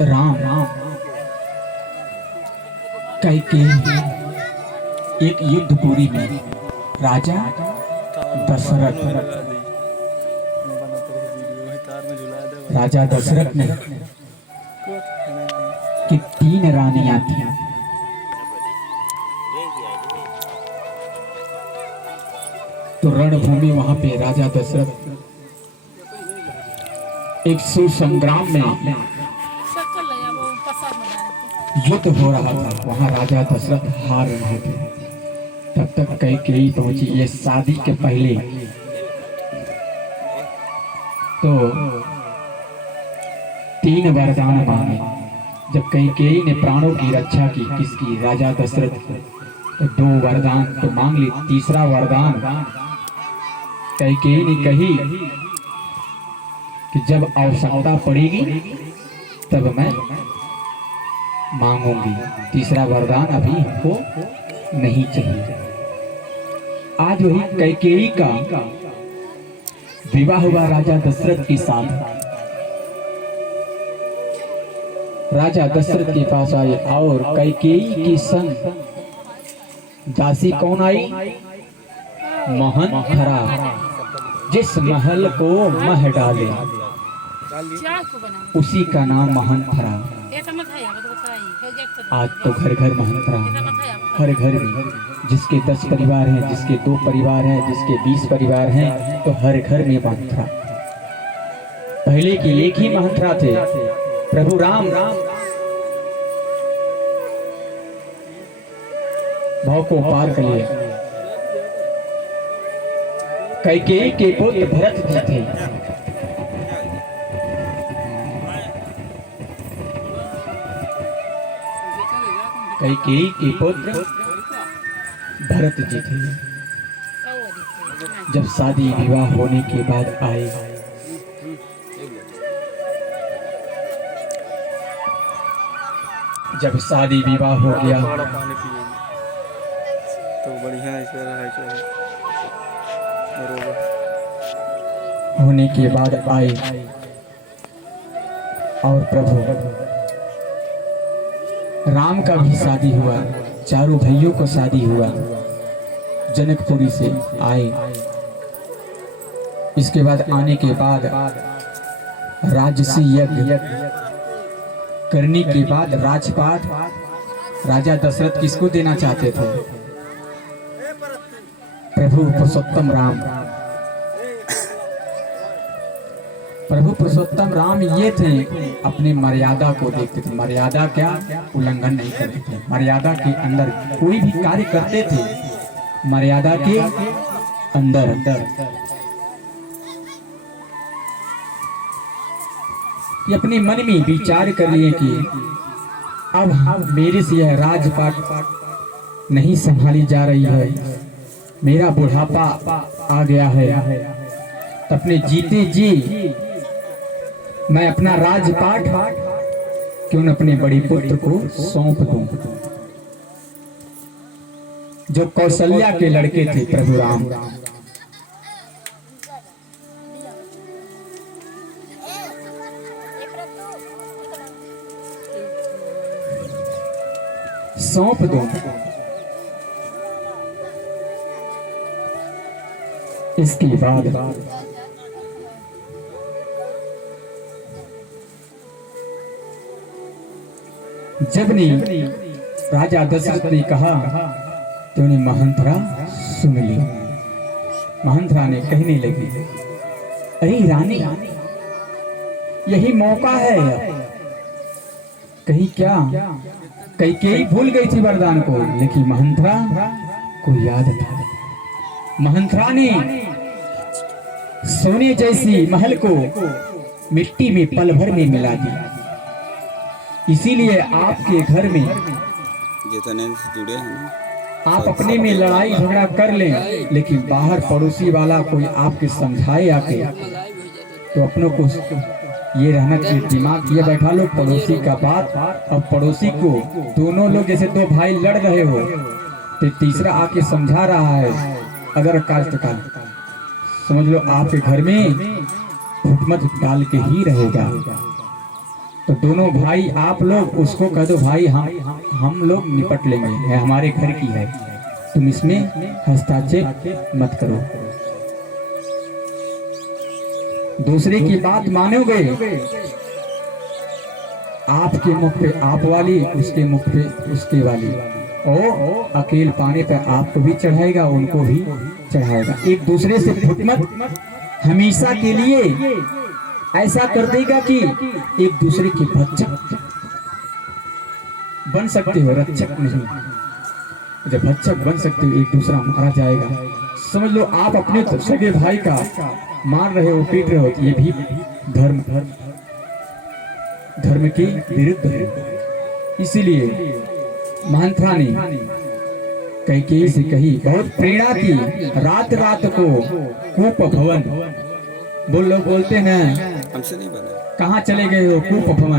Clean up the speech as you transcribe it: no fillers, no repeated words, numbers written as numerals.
राम कैकेयी एक युद्धपुरी में राजा दशरथ ने कि 3 रानियां थी। तो रणभूमि वहां पे राजा दशरथ एक सुसंग्राम में युद्ध हो रहा था, वहां राजा दशरथ हार रहे थे। तब तक कैकेयी पहुंची। ये शादी के पहले तो 3 वरदान मांगे। जब कैकेयी ने प्राणों की रक्षा की, किसकी? राजा दशरथ। तो 2 वरदान तो मांग ली। तीसरा वरदान कैकेयी ने कही कि जब आवश्यकता पड़ेगी तब मैं मांगूंगी। तीसरा वरदान अभी हमको नहीं चाहिए। आज वही कैकेयी का विवाह हुआ राजा दशरथ के साथ। राजा दशरथ के पास आए और कैकेयी की संग दासी कौन आई? महंथरा, जिस महल को मह डाले उसी का नाम महंथरा। आज तो घर घर महंथरा, हर घर में जिसके 10 परिवार हैं, जिसके 2 परिवार हैं, जिसके 20 परिवार हैं, तो हर घर में महंथरा। पहले की एक ही महंथरा थे, प्रभु राम। भाव को पार कर लिया। कैकेयी के पुत्र भरत जी थे। कैकेयी के पुत्र भरत जी थे। जब शादी विवाह होने के बाद आए, जब शादी विवाह हो गया तो बढ़िया होने के बाद आए और प्रभु राम का भी शादी हुआ। चारों भाइयों को शादी हुआ। जनकपुरी से आए। इसके बाद आने के बाद राजसी यज्ञ करने के बाद राजपाट राजा दशरथ किसको देना चाहते थे? प्रभु पुरुषोत्तम राम। प्रभु पुरुषोत्तम राम ये थे, अपनी मर्यादा को देखते थे। मर्यादा क्या? उल्लंघन नहीं करते थे। मर्यादा के अंदर कोई भी कार्य करते थे, मर्यादा के अंदर। ये अपने मन में विचार कर लिए कि अब मेरे से यह राजपाट नहीं संभाली जा रही है, मेरा बुढ़ापा आ गया है। अपने जीते जी मैं अपना राजपाट क्यों न अपने बड़ी पुत्र को सौंप दूं, जो कौशल्या के लड़के थे प्रभु राम। सौंप दूं। इसके बाद जब ने राजा दशरथ ने कहा तो उन्हें महंथरा सुन ली। महंथरा ने कहने लगी, अरे रानी, यही मौका है। कहीं क्या कैकेयी भूल गई थी वरदान को, लेकिन महंथरा को याद था। महंथरा ने सोने जैसी महल को मिट्टी में पल भर में मिला दी। इसीलिए आपके घर में जितने जुड़े हैं, आप अपने में लड़ाई झगड़ा कर लें, लेकिन बाहर पड़ोसी वाला कोई आपके समझाए आके, तो अपनों को ये रहना चाहिए, दिमाग ये बैठा लो पड़ोसी का बात। अब पड़ोसी को दोनों लोग जैसे 2 भाई लड़ रहे हो, तो तीसरा आके समझा रहा है, अगर कास्ट का समझ लो आपके घर में हुकूमत डाल के ही रहेगा। तो दोनों भाई आप लोग उसको कह दो भाई हम लोग निपट लेंगे, है हमारे घर की है, तुम इसमें हस्तक्षेप मत करो। दूसरे की बात मानोगे, आपके मुख पे आप वाली, उसके मुख पे उसके वाली, और अकेले पाने पर आपको भी चढ़ाएगा उनको भी चढ़ाएगा। एक दूसरे से हुकूमत हमेशा के लिए ऐसा कर देगा कि एक दूसरे के भक्षक बन सकते हो, रक्षक नहीं। जब भक्षक बन सकते हो एक दूसरा मारा जाएगा। समझ लो आप अपने सगे भाई का मार रहे हो, पीट रहे हो, ये भी धर्म के विरुद्ध है। इसीलिए मंथरा ने कैकेयी से कही, बहुत प्रेरणा की, रात रात को कूप भवन बोल लोग बोलते हैं, हमसे नहीं बना, कहाँ चले गए हो कूप भवन।